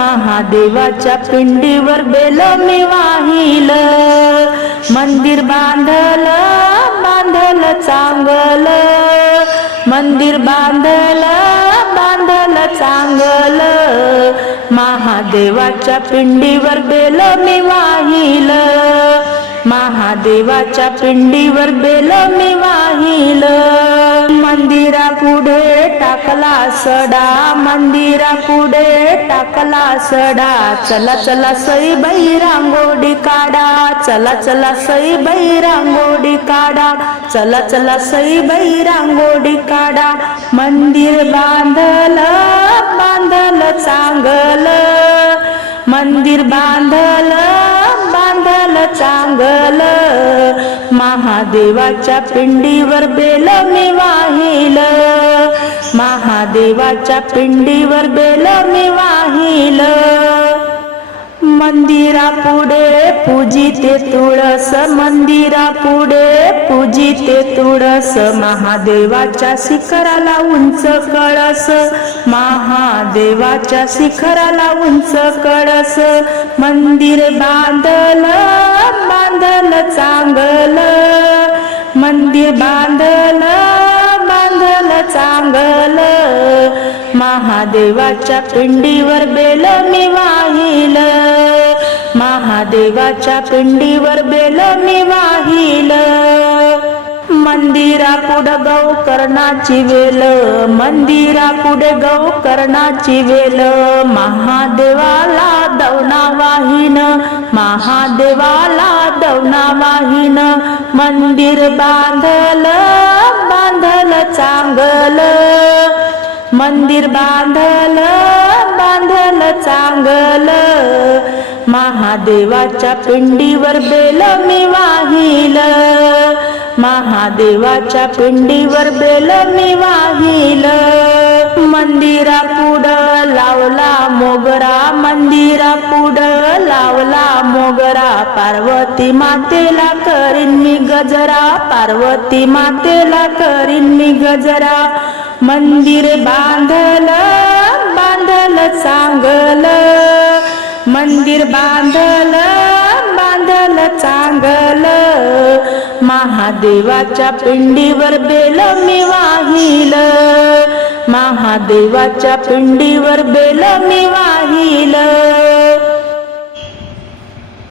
महादेवाच्या पिंडीवर बेल मी वाहिल. मंदिर बांधल बांधल चांगल. मंदिर बांधल बांधल चांगल. महादेवाच्या पिंडीवर बेल मी वाहिल. महादेवाच्या पिंडीवर बेल मी वाहिल. मंदिरा पुढे टाकला सडा मंदिरा पुढे टाकला सडा. चला चला सई बाई रांगोडी काढा. चला चला सई बाई रांगोडी काढा. चला चला सई बाई रांगोडी काढा. मंदिर बांधल बांधल चांगल. मंदिर बांधल बांधल चांगल. महादेवाच्या पिंडीवर बेल मी वाहिल. महादेवाच्या पिंडीवर बेल मी वाहिल. मंदिरा पुढे पूजिते तुळस मंदिरा पुढे पूजिते तुळस. महादेवाच्या शिखराला उंच कळस. महादेवाच्या शिखराला उंच कळस. मंदिर बांधलं बांधल चांगल मंदिर बांधल बांधल चांगल. महादेवाच्या पिंडीवर बेल मी वाहिल महादेवाच्या पिंडीवर बेल मी वाहिल. मंदिरा पुढे गौ कर्णाची वेल मंदिरा पुढे गौ कर्णाची वेल. महादेवाला दवना वाहिन महादेवा दवना मंदिर बांधल बांधल चांगल. मंदिर बांधल बांधल चांगल. महादेवाच्या पिंडीवर बेल मी वाहिल. महादेवाच्या पिंडीवर बेल मी वाहिल. मंदिरा पुढं लावला मोगरा मंदिरा पुढं लावला. मोगरा पार्वती मातेला करीन मी गजरा पार्वती मातेला करीन मी गजरा. मंदिर बांधल बांधल चांगल. मंदिर बांधल बांधल चांगल. महादेवाच्या पिंडीवर बेल मी वाहिल. महादेवाच्या पिंडीवर बेल मी वाहिल.